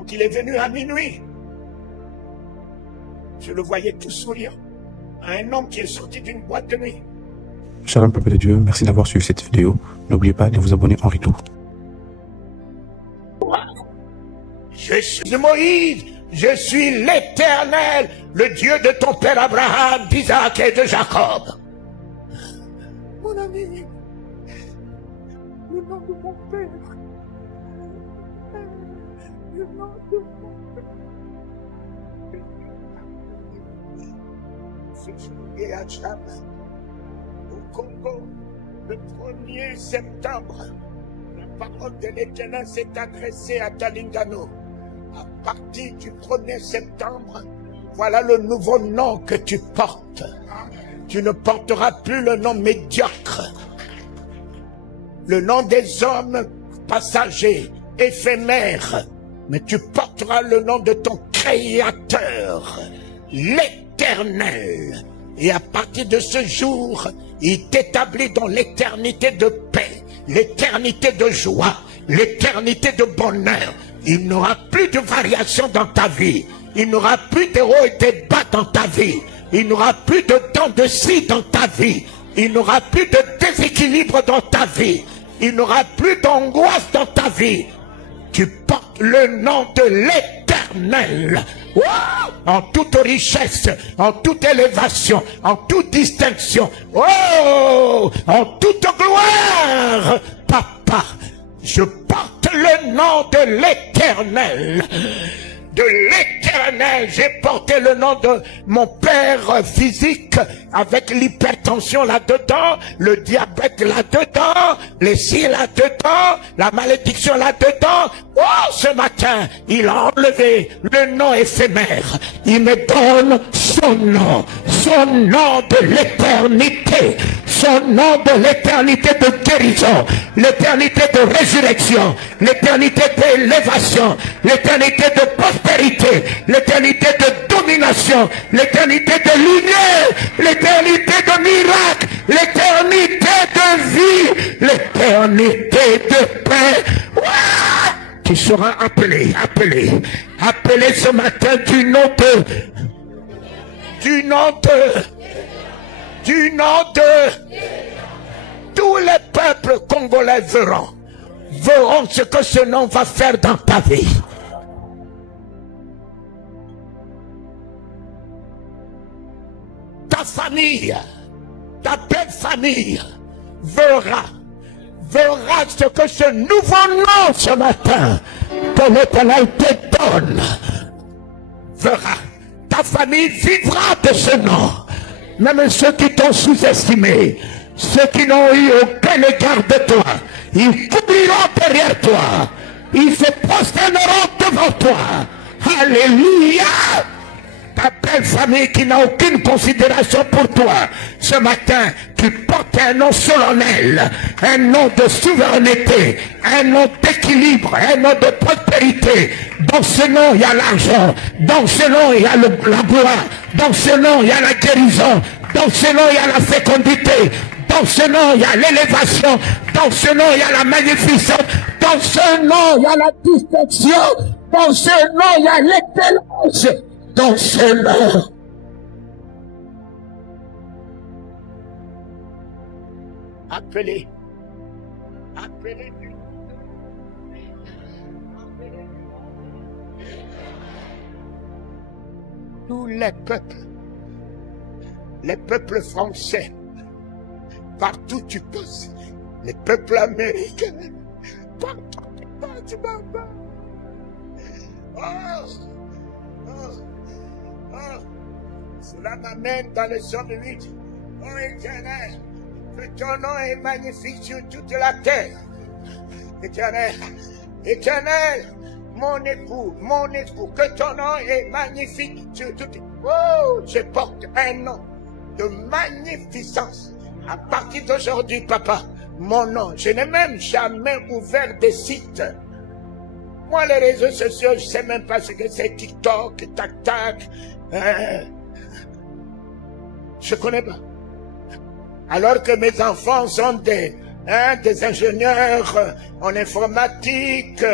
Quand il est venu à minuit, je le voyais tout souriant. Un homme qui est sorti d'une boîte de nuit. Shalom peuple de Dieu, merci d'avoir suivi cette vidéo. N'oubliez pas de vous abonner en retour. Je suis Moïse, je suis l'Éternel, le Dieu de ton père Abraham, d'Isaac et de Jacob. Mon ami, le nom de mon père, le nom de mon père. Et à Cham, au Congo, le 1er septembre, la parole de l'Éternel s'est adressée à Talingano. À partir du 1er septembre, voilà le nouveau nom que tu portes. Tu ne porteras plus le nom médiocre, le nom des hommes passagers, éphémères, mais tu porteras le nom de ton Créateur, l'Éternel. Et à partir de ce jour, il t'établit dans l'éternité de paix, l'éternité de joie, l'éternité de bonheur. Il n'y aura plus de variation dans ta vie. Il n'y aura plus de hauts et de bas dans ta vie. Il n'y aura plus de temps de scie dans ta vie. Il n'y aura plus de déséquilibre dans ta vie. Il n'y aura plus d'angoisse dans ta vie. Tu portes le nom de l'Éternel. Wow! En toute richesse, en toute élévation, en toute distinction. Oh! En toute gloire. Papa, je porte le nom de l'Éternel. De l'Éternel, j'ai porté le nom de mon père physique avec l'hypertension là-dedans, le diabète là-dedans, les cils là-dedans, la malédiction là-dedans. Oh, ce matin, il a enlevé le nom éphémère. Il me donne son nom de l'éternité, son nom de l'éternité de guérison, l'éternité de résurrection, l'éternité d'élévation, l'éternité de prospérité, l'éternité de domination, l'éternité de lumière, l'éternité de miracle, l'éternité de vie, l'éternité de paix. Ouah! Tu seras appelé ce matin du nom de tous les peuples congolais verront ce que ce nom va faire dans ta vie. Ta famille, ta belle famille verra ce que ce nouveau nom ce matin que l'Éternel te donne. Verra. Ta famille vivra de ce nom. Même ceux qui t'ont sous-estimé, ceux qui n'ont eu aucun égard de toi, ils couvriront derrière toi. Ils se prosterneront devant toi. Alléluia. Ta belle famille qui n'a aucune considération pour toi, ce matin, tu portes un nom solennel, un nom de souveraineté, un nom d'équilibre, un nom de prospérité. Dans ce nom, il y a l'argent. Dans ce nom, il y a la gloire. Dans ce nom, il y a la guérison. Dans ce nom, il y a la fécondité. Dans ce nom, il y a l'élévation. Dans ce nom, il y a la magnificence. Dans ce nom, il y a la distinction. Dans ce nom, il y a l'excellence. Dans ce nom. Appelez. Tous les peuples français, partout tu passes, les peuples américains, partout tu passes, papa. Cela m'amène dans le psaume 8. Oh Éternel, que ton nom est magnifique sur toute la terre. Éternel, mon époux, que ton nom est magnifique sur toute. Oh, je porte un nom de magnificence. À partir d'aujourd'hui, papa, mon nom, je n'ai même jamais ouvert des sites. Moi, les réseaux sociaux, je ne sais même pas ce que c'est, TikTok, tac-tac. Je ne connais pas. Alors que mes enfants sont des hein, des ingénieurs en informatique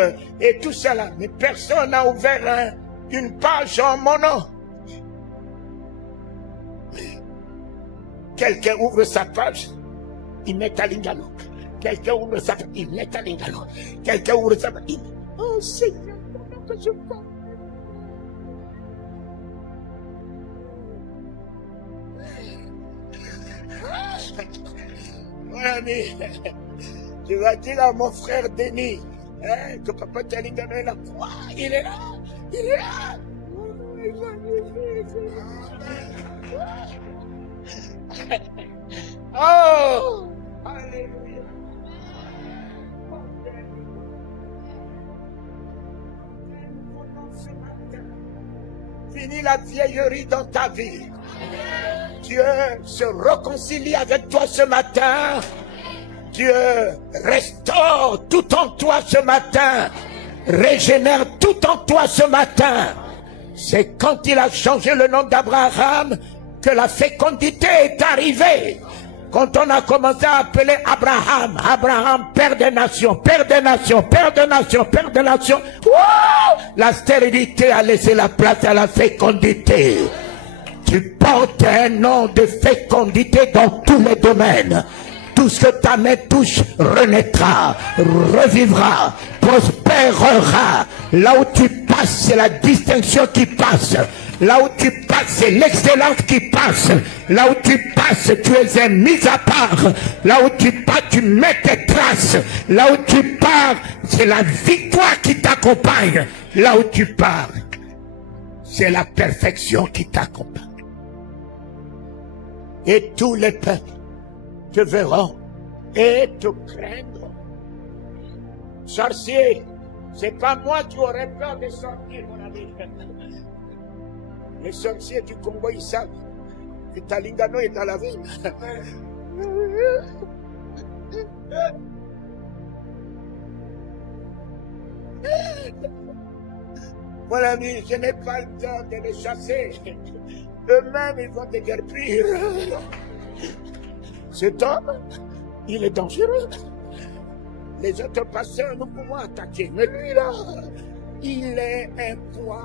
et tout ça là. Mais personne n'a ouvert une page en mon nom. Quelqu'un ouvre sa page, il met à Lingano. Quelqu'un ouvre sa page, il met à Lingano. Quelqu'un ouvre sa page, il met... Oh Seigneur, comment que je parle? Mon ami, tu vas dire à mon frère Denis, hein, que papa Lingano est là. Il est là, il est là. Oh, alléluia. Fini la vieillerie dans ta vie. Dieu se réconcilie avec toi ce matin. Dieu restaure tout en toi ce matin. Régénère tout en toi ce matin. C'est quand il a changé le nom d'Abraham que la fécondité est arrivée. Quand on a commencé à appeler Abraham, Abraham, père des nations, père des nations, père des nations, père des nations, wow, la stérilité a laissé la place à la fécondité. Tu portes un nom de fécondité dans tous les domaines. Tout ce que ta main touche renaîtra, revivra, prospérera. Là où tu passes, c'est la distinction qui passe. Là où tu passes, c'est l'excellence qui passe. Là où tu passes, tu es un mis à part. Là où tu passes, tu mets tes traces. Là où tu pars, c'est la victoire qui t'accompagne. Là où tu pars, c'est la perfection qui t'accompagne. Et tous les peuples te verront et te craindront. Sorcier, c'est pas moi qui aurais peur de sortir, mon ami. Les sorciers du Congo, ils savent que Talingano est dans la ville. Mon ami, je n'ai pas le temps de les chasser. Eux-mêmes, ils vont déguerpir. Cet homme, il est dangereux. Les autres pasteurs, nous pouvons attaquer. Mais lui, là, il est un poids.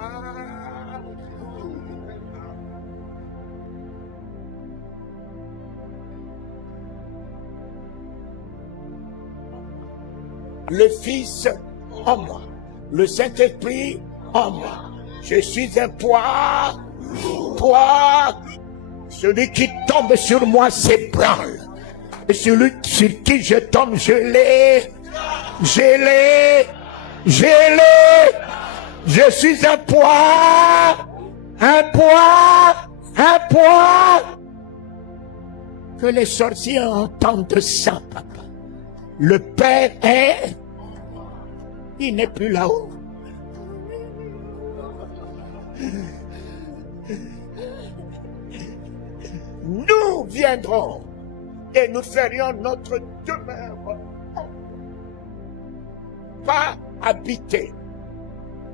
Le Fils en moi, le Saint-Esprit en moi. Je suis un poids, celui qui tombe sur moi s'ébranle. Et celui sur qui je tombe, je suis un poids, que les sorciers entendent ça, papa. Le Père est, il n'est plus là-haut. Nous viendrons et nous ferions notre demeure. Pas habiter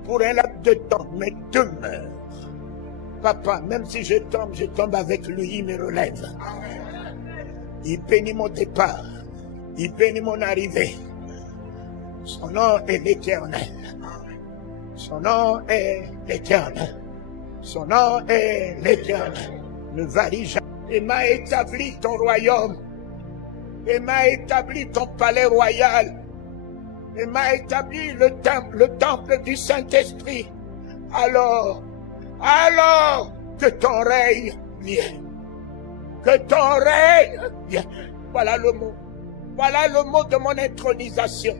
pour un laps de temps, mais demeure. Papa, même si je tombe avec lui, il me relève. Il bénit mon départ. Il bénit mon arrivée. Son nom est l'Éternel. Son nom est l'Éternel. Son nom est l'Éternel. Ne varie jamais. Et m'a établi ton royaume. Et m'a établi ton palais royal. Et m'a établi le temple du Saint-Esprit. Alors que ton règne vienne. Que ton règne vienne. Voilà le mot. Voilà le mot de mon intronisation.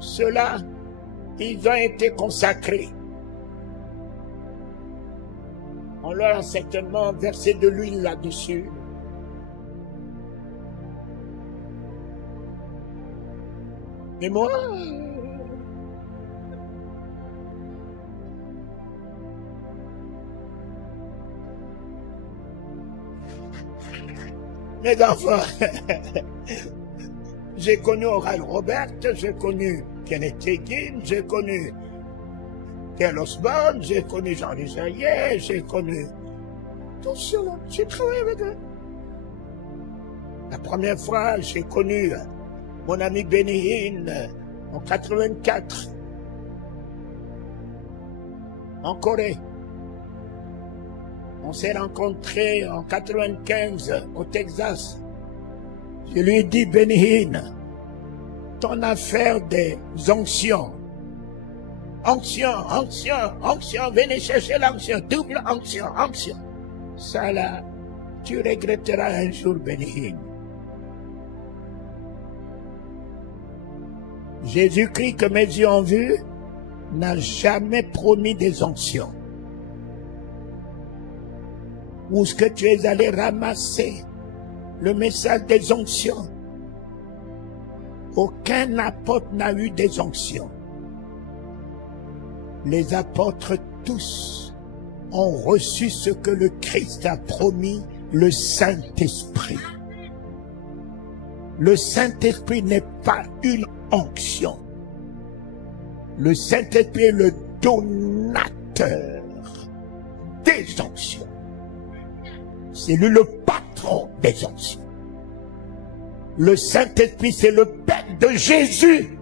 Ceux-là, ils ont été consacrés. On leur a certainement versé de l'huile là-dessus. Mais moi, mes enfants, j'ai connu Oral Robert, j'ai connu Kenneth Hagin, j'ai connu Ken Osborne, j'ai connu Jean Lézayet, j'ai connu Tout seul, j'ai travaillé avec eux. La première fois, j'ai connu mon ami Benny en 84, en Corée. On s'est rencontrés en 95 au Texas. Je lui ai dit, Benny, ton affaire des onctions. Onction, venez chercher l'onction, double onction. Ça là, tu regretteras un jour, Benny. Jésus-Christ que mes yeux ont vu n'a jamais promis des onctions. Où est-ce que tu es allé ramasser le message des onctions? Aucun apôtre n'a eu des onctions. Les apôtres tous ont reçu ce que le Christ a promis, le Saint-Esprit. Le Saint-Esprit n'est pas une onction. Le Saint-Esprit est le donateur des onctions. C'est lui le patron des onctions. Le Saint-Esprit, c'est le Père de Jésus.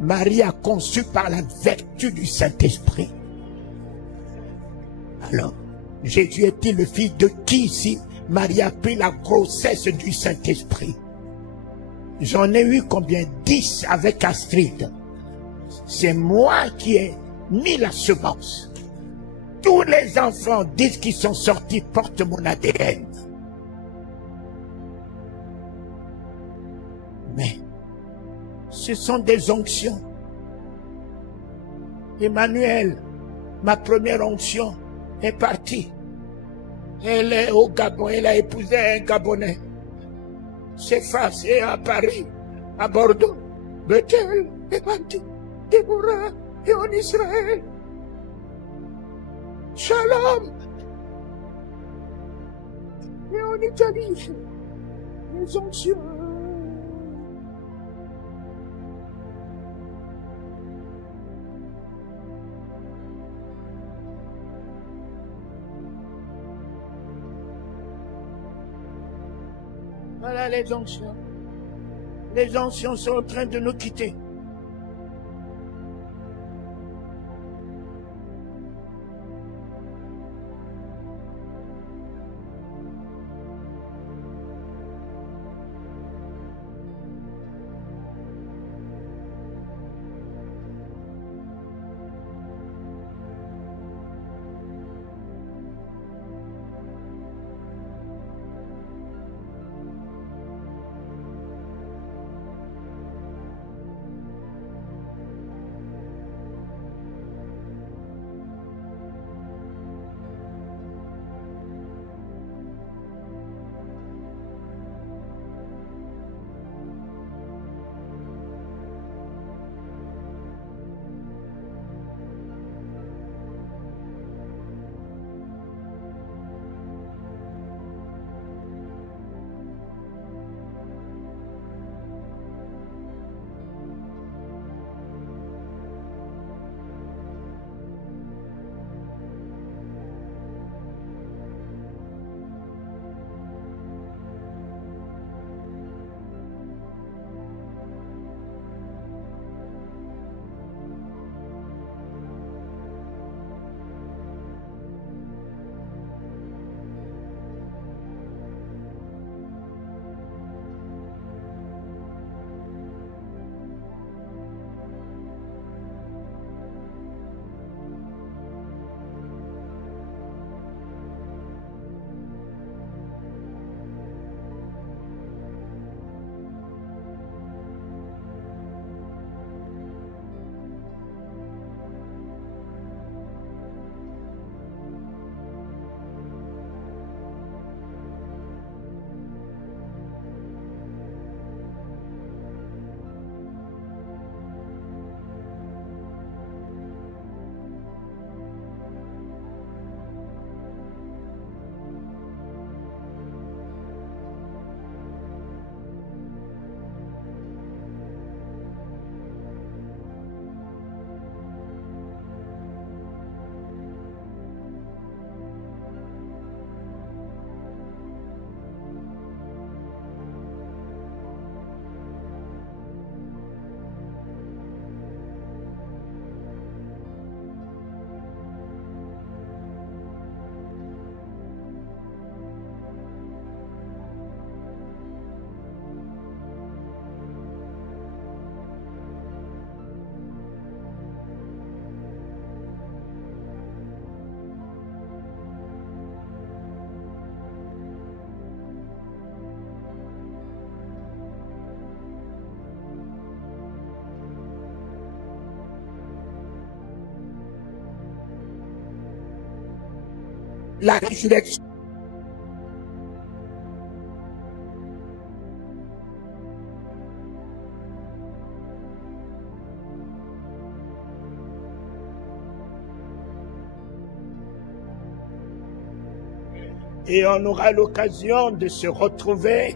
Marie a conçu par la vertu du Saint-Esprit. Alors, Jésus est-il le fils de qui ici? Marie a pris la grossesse du Saint-Esprit. J'en ai eu combien? 10 avec Astrid. C'est moi qui ai mis la semence. Tous les enfants disent qu'ils sont sortis portent mon ADN. Mais ce sont des onctions. Emmanuel, ma première onction, est partie. Elle est au Gabon, elle a épousé un Gabonais. Cephas est à Paris, à Bordeaux. Bethel est parti. Déborah est en Israël. Shalom est en Italie. Les onctions. Voilà les onctions. Les onctions sont en train de nous quitter. la résurrection. Et on aura l'occasion de se retrouver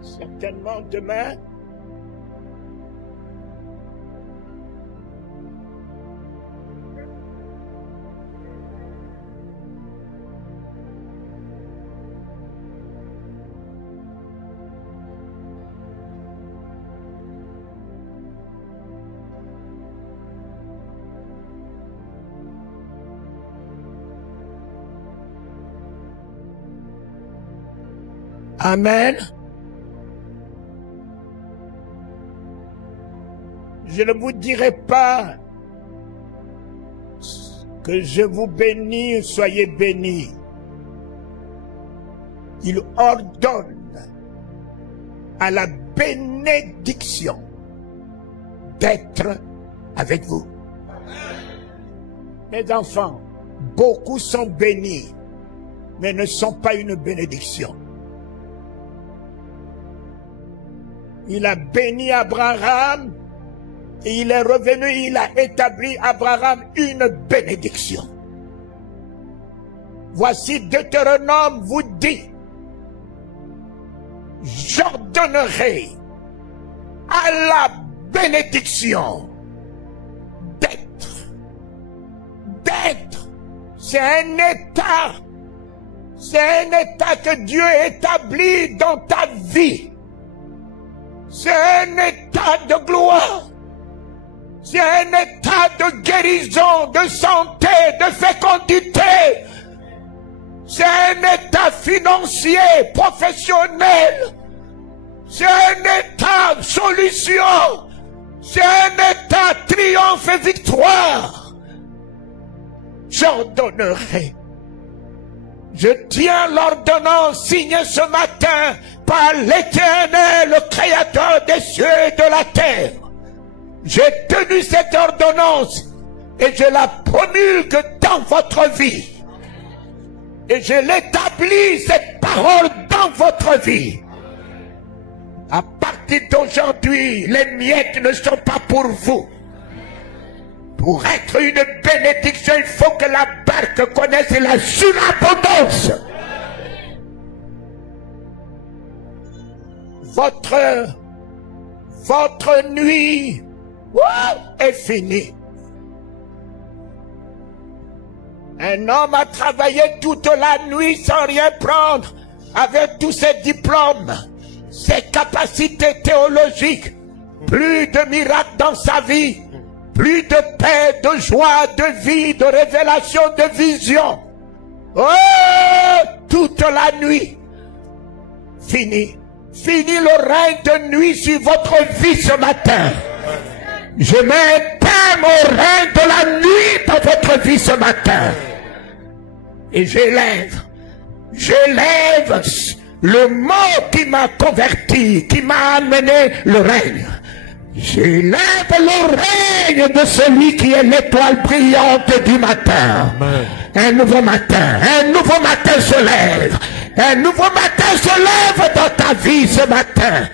certainement demain. Amen. Je ne vous dirai pas que je vous bénis, soyez bénis. Il ordonne à la bénédiction d'être avec vous. Mes enfants, beaucoup sont bénis, mais ne sont pas une bénédiction. Il a béni Abraham et il est revenu, il a établi Abraham une bénédiction. Voici Deutéronome vous dit, j'ordonnerai à la bénédiction d'être. C'est un état. C'est un état que Dieu établit dans ta vie. C'est un état de gloire. C'est un état de guérison, de santé, de fécondité. C'est un état financier, professionnel. C'est un état solution. C'est un état triomphe et victoire. J'ordonnerai. Je tiens l'ordonnance signée ce matin par l'Éternel, le Créateur des cieux et de la terre. J'ai tenu cette ordonnance et je la promulgue dans votre vie. Et je l'établis, cette parole, dans votre vie. À partir d'aujourd'hui, les miettes ne sont pas pour vous. Pour être une bénédiction, il faut que la barque connaisse la surabondance. Votre nuit est finie. Un homme a travaillé toute la nuit sans rien prendre, avec tous ses diplômes, ses capacités théologiques, plus de miracles dans sa vie, plus de paix, de joie, de vie, de révélation, de vision. Oh, toute la nuit. Fini. Fini le règne de nuit sur votre vie ce matin. Je mets un terme au règne de la nuit dans votre vie ce matin. Et j'élève le mot qui m'a converti, qui m'a amené le règne. J'élève le règne de celui qui est l'étoile brillante du matin. Amen. Un nouveau matin se lève. Un nouveau matin se lève dans ta vie ce matin.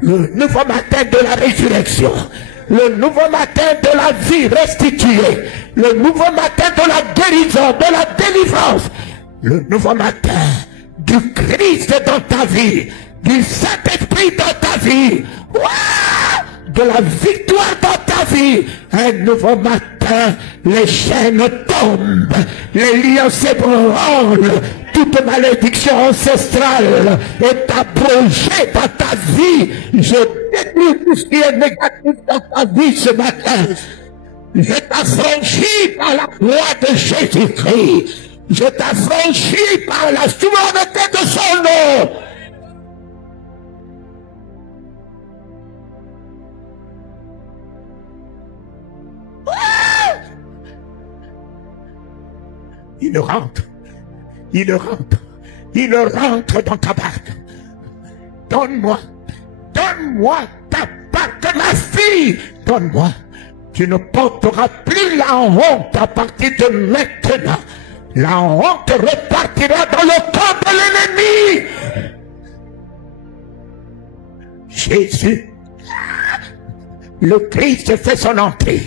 Le nouveau matin de la résurrection. Le nouveau matin de la vie restituée. Le nouveau matin de la guérison, de la délivrance. Le nouveau matin du Christ dans ta vie. Du Saint-Esprit dans ta vie. De la victoire dans ta vie. Un nouveau matin, les chaînes tombent, les liens s'ébranlent, toute malédiction ancestrale est abrogée dans ta vie. Je détruis tout ce qui est négatif dans ta vie ce matin. Je t'affranchis par la croix de Jésus-Christ. Je t'affranchis par la souveraineté de son nom. Il rentre dans ta barque. Donne-moi ta barque, ma fille. Donne-moi Tu ne porteras plus la honte à partir de maintenant. La honte repartira dans le camp de l'ennemi. Jésus, le Christ fait son entrée.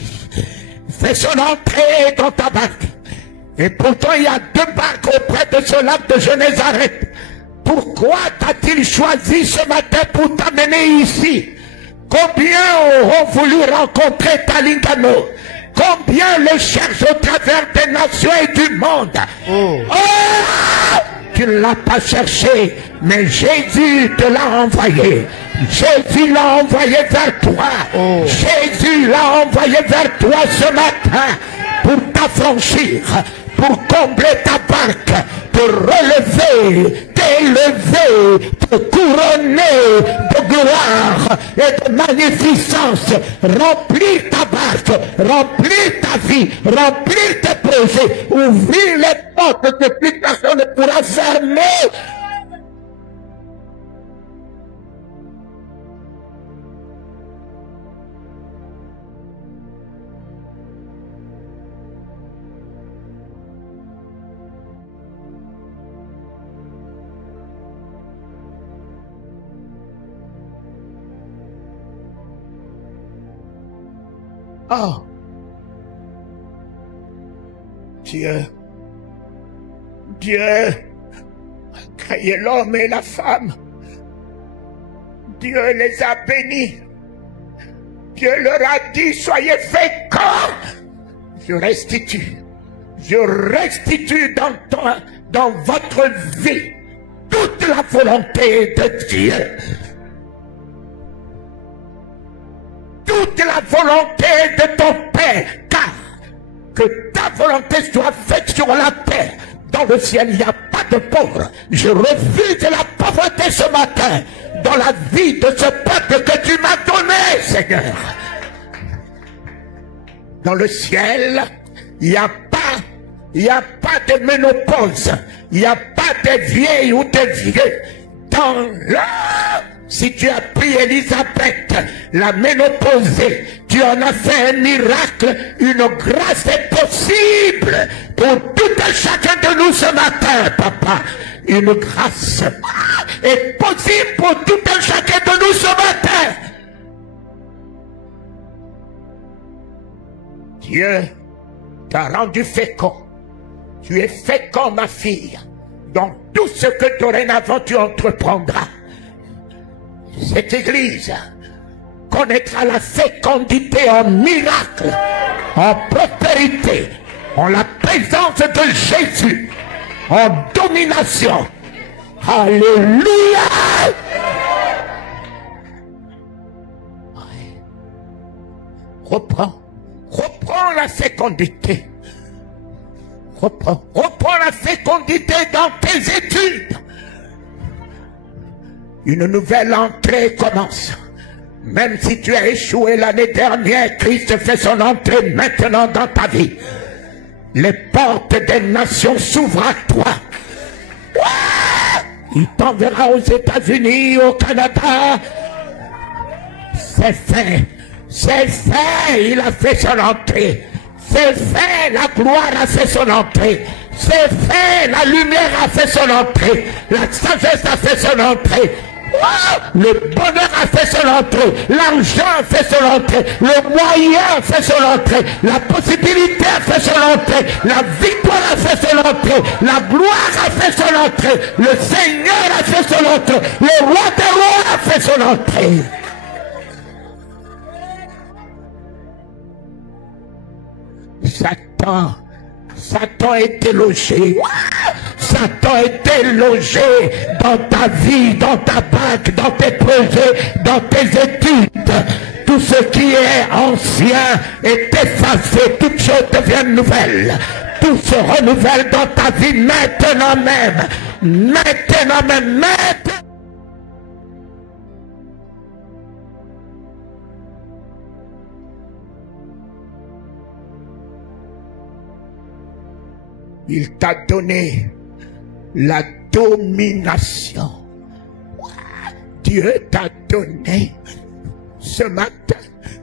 Fait son entrée dans ta barque. Et pourtant il y a 2 barques auprès de ce lac de Génézareth. Pourquoi t'a-t-il choisi ce matin pour t'amener ici? Combien auront voulu rencontrer Talingano? Combien le cherchent au travers des nations et du monde? Oh, tu ne l'as pas cherché, mais Jésus te l'a envoyé. Jésus l'a envoyé vers toi. Oh. Jésus l'a envoyé vers toi ce matin pour t'affranchir, pour combler ta barque, te relever, t'élever, te couronner de gloire et de magnificence, remplir ta barque, remplir ta vie, remplir tes projets, ouvrir les portes que plus personne ne pourra fermer. Oh, Dieu a créé l'homme et la femme. Dieu les a bénis. Dieu leur a dit, soyez féconds. Je restitue dans votre vie toute la volonté de Dieu. Toute la volonté de ton Père, car que ta volonté soit faite sur la terre. Dans le ciel, il n'y a pas de pauvres. Je refuse la pauvreté ce matin dans la vie de ce peuple que tu m'as donné, Seigneur. Dans le ciel, il n'y a pas de ménopause, il n'y a pas de vieilles ou de vieux. Dans si tu as pris Élisabeth, la ménopausée, tu en as fait un miracle, une grâce est possible pour tout un chacun de nous ce matin, papa. Une grâce est possible pour tout un chacun de nous ce matin. Dieu t'a rendu fécond. Tu es fécond, ma fille, dans tout ce que dorénavant tu entreprendras. Cette église connaîtra la fécondité en miracles, en prospérité, en la présence de Jésus, en domination. Alléluia! Reprends la fécondité. Reprends la fécondité dans tes études. Une nouvelle entrée commence. Même si tu as échoué l'année dernière, Christ fait son entrée maintenant dans ta vie. Les portes des nations s'ouvrent à toi. Il t'enverra aux États-Unis, au Canada. C'est fait. C'est fait. Il a fait son entrée. C'est fait. La gloire a fait son entrée. C'est fait. La lumière a fait son entrée. La sagesse a fait son entrée. Le bonheur a fait son entrée, l'argent a fait son entrée, le moyen a fait son entrée, la possibilité a fait son entrée, la victoire a fait son entrée, la gloire a fait son entrée, le Seigneur a fait son entrée, le roi des rois a fait son entrée. Satan est délogé. Satan est délogé dans ta vie, dans ta barque, dans tes projets, dans tes études. Tout ce qui est ancien est effacé. Toutes choses deviennent nouvelles. Tout se renouvelle dans ta vie maintenant même. Maintenant même. Il t'a donné la domination. Dieu t'a donné ce matin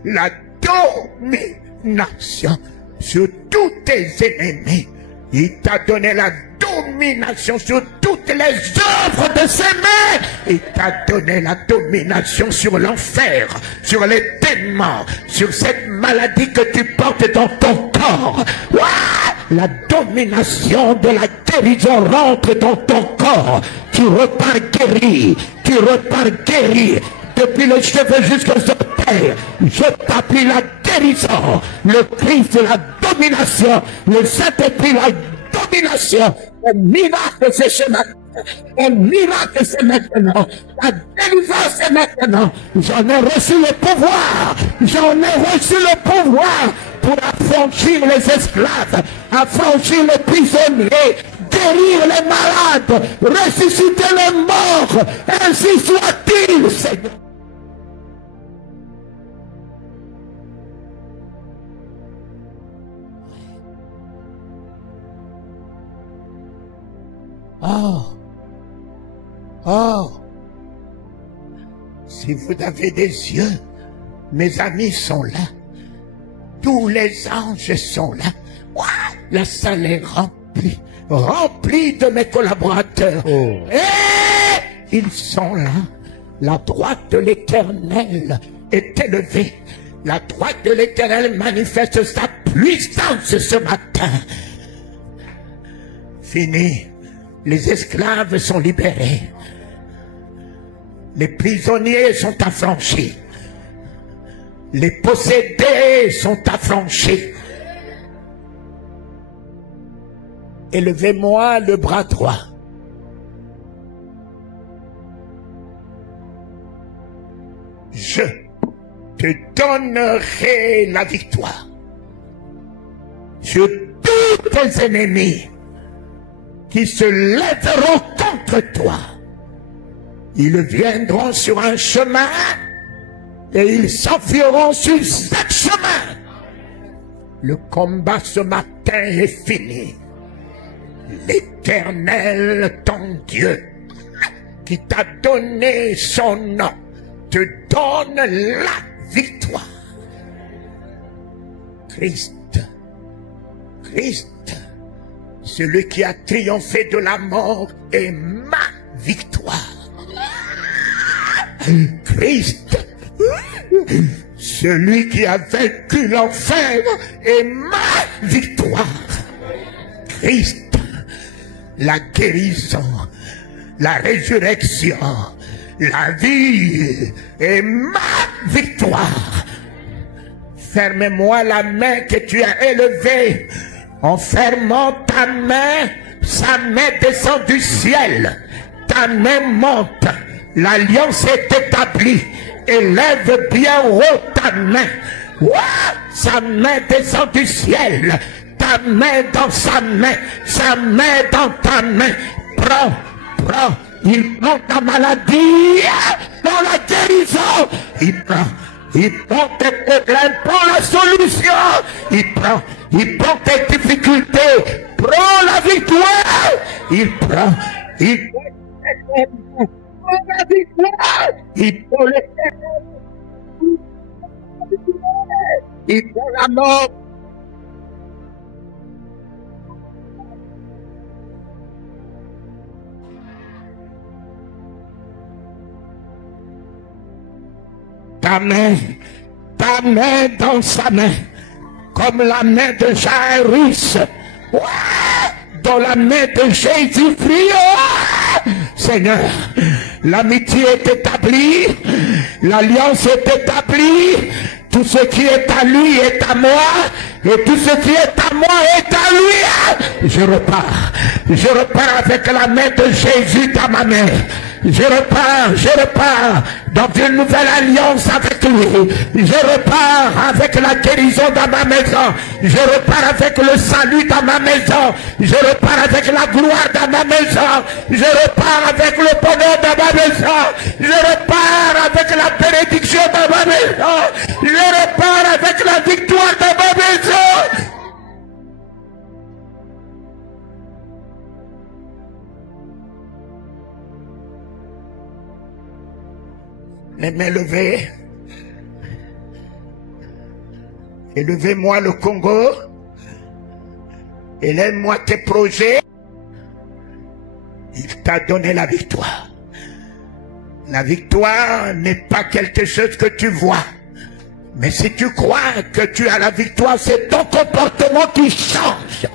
la domination. domination sur tous tes ennemis. Il t'a donné la domination sur toutes les œuvres de ses mains. Il t'a donné la domination sur l'enfer, sur les démons, sur cette maladie que tu portes dans ton corps. Ouah! La domination de la guérison rentre dans ton corps. Tu repars guéri, tu repars guéri. Depuis les cheveux jusqu'aux orteils, je t'appuie la guérison, le Christ, la domination, le Saint-Esprit, la domination. Un miracle, c'est ce matin. Un miracle, c'est maintenant. La délivrance, c'est maintenant. J'en ai reçu le pouvoir. J'en ai reçu le pouvoir pour affranchir les esclaves, affranchir les prisonniers, guérir les malades, ressusciter les morts. Ainsi soit-il, Seigneur. Oh, oh, si vous avez des yeux, mes amis sont là, tous les anges sont là, ouah, la salle est remplie, remplie de mes collaborateurs, et ils sont là, la droite de l'Éternel est élevée, la droite de l'Éternel manifeste sa puissance ce matin. Fini. Les esclaves sont libérés. Les prisonniers sont affranchis. Les possédés sont affranchis. Élevez-moi le bras droit. Je te donnerai la victoire sur tous tes ennemis qui se lèveront contre toi. Ils viendront sur un chemin et ils s'enfuiront sur 7 chemins. Le combat ce matin est fini. L'Éternel, ton Dieu, qui t'a donné son nom, te donne la victoire. Christ, celui qui a triomphé de la mort est ma victoire. Christ, celui qui a vaincu l'enfer est ma victoire. Christ, la guérison, la résurrection, la vie est ma victoire. Ferme-moi la main que tu as élevée. En fermant ta main, sa main descend du ciel. Ta main monte. L'alliance est établie. Élève bien haut ta main. Ouah, sa main descend du ciel. Ta main dans sa main. Sa main dans ta main. Prends. Il prend ta maladie dans la guérison. Il prend tes problèmes, prend la solution. Il prend tes difficultés, prends la victoire. Il prend la victoire. Il prend la mort. Ta main dans sa main, comme la main de Jairus, dans la main de Jésus-Christ. Seigneur, l'amitié est établie, l'alliance est établie, tout ce qui est à lui est à moi, et tout ce qui est à moi est à lui. Je repars avec la main de Jésus dans ma main. Je repars dans une nouvelle alliance avec lui. Je repars avec la guérison dans ma maison. Je repars avec le salut dans ma maison. Je repars avec la gloire dans ma maison. Je repars avec le bonheur dans ma maison. Je repars avec la bénédiction dans ma maison. Je repars avec la victoire dans ma maison. Les mains levées. Élevez-moi le Congo. Élève-moi tes projets. Il t'a donné la victoire. La victoire n'est pas quelque chose que tu vois. Mais si tu crois que tu as la victoire, c'est ton comportement qui change.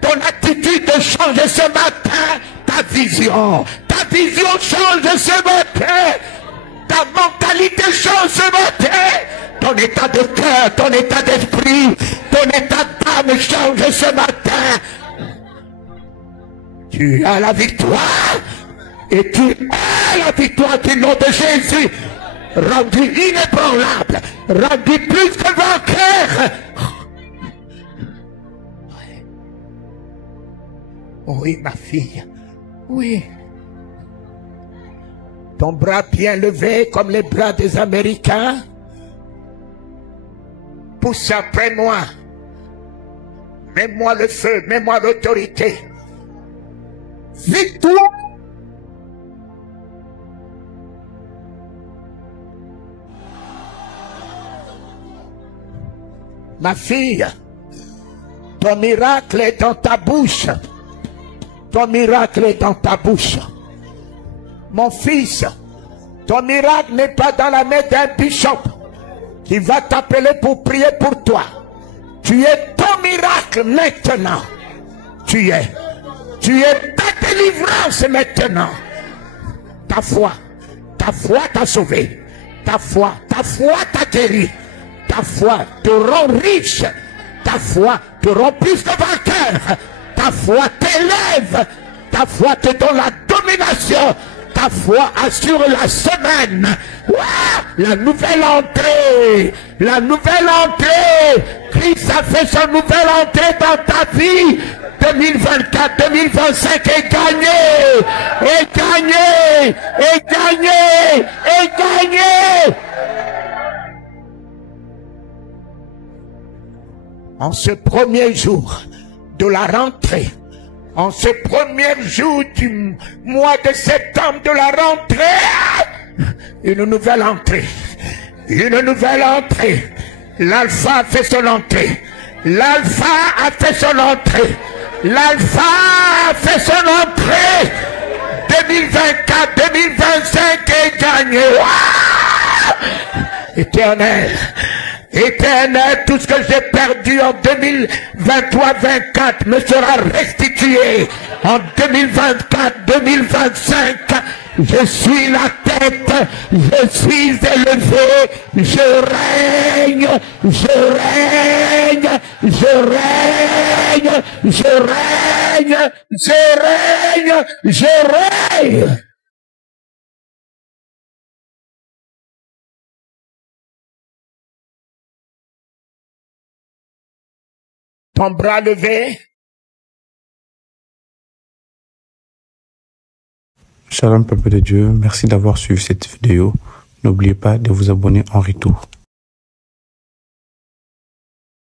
Ton attitude change ce matin. Ta vision change ce matin. Ta mentalité change ce matin. Ton état de cœur, ton état d'esprit, ton état d'âme change ce matin. Tu as la victoire. Et tu as la victoire du nom de Jésus. Rendu inébranlable. Rendu plus que vainqueur. Oui, ma fille. Oui. Ton bras bien levé comme les bras des Américains. Pousse après moi. Mets-moi le feu, mets-moi l'autorité. Victoire. Ma fille, ton miracle est dans ta bouche. Ton miracle est dans ta bouche. Mon fils, ton miracle n'est pas dans la main d'un bishop qui va t'appeler pour prier pour toi. Tu es ton miracle maintenant. Tu es ta délivrance maintenant. Ta foi t'a sauvé. Ta foi t'a guéri. Ta foi te rend riche. Ta foi te rend plus de vainqueur. Ta foi t'élève. Ta foi te donne la domination. Ta foi assure la semaine. Ouah, la nouvelle entrée. La nouvelle entrée. Christ a fait sa nouvelle entrée dans ta vie. 2024, 2025 est gagné. Est gagné. Est gagné. Est gagné. En ce premier jour de la rentrée, en ce premier jour du mois de septembre de la rentrée, une nouvelle entrée, une nouvelle entrée. L'alpha a fait son entrée, l'alpha a fait son entrée, l'alpha a fait son entrée. 2024, 2025 est gagné. Wow! Éternel. Éternel, tout ce que j'ai perdu en 2023-24 me sera restitué en 2024-2025. Je suis la tête, je suis élevé, je règne, je règne, je règne, je règne, je règne, je règne. Ton bras levé. Shalom peuple de Dieu, merci d'avoir suivi cette vidéo. N'oubliez pas de vous abonner en retour.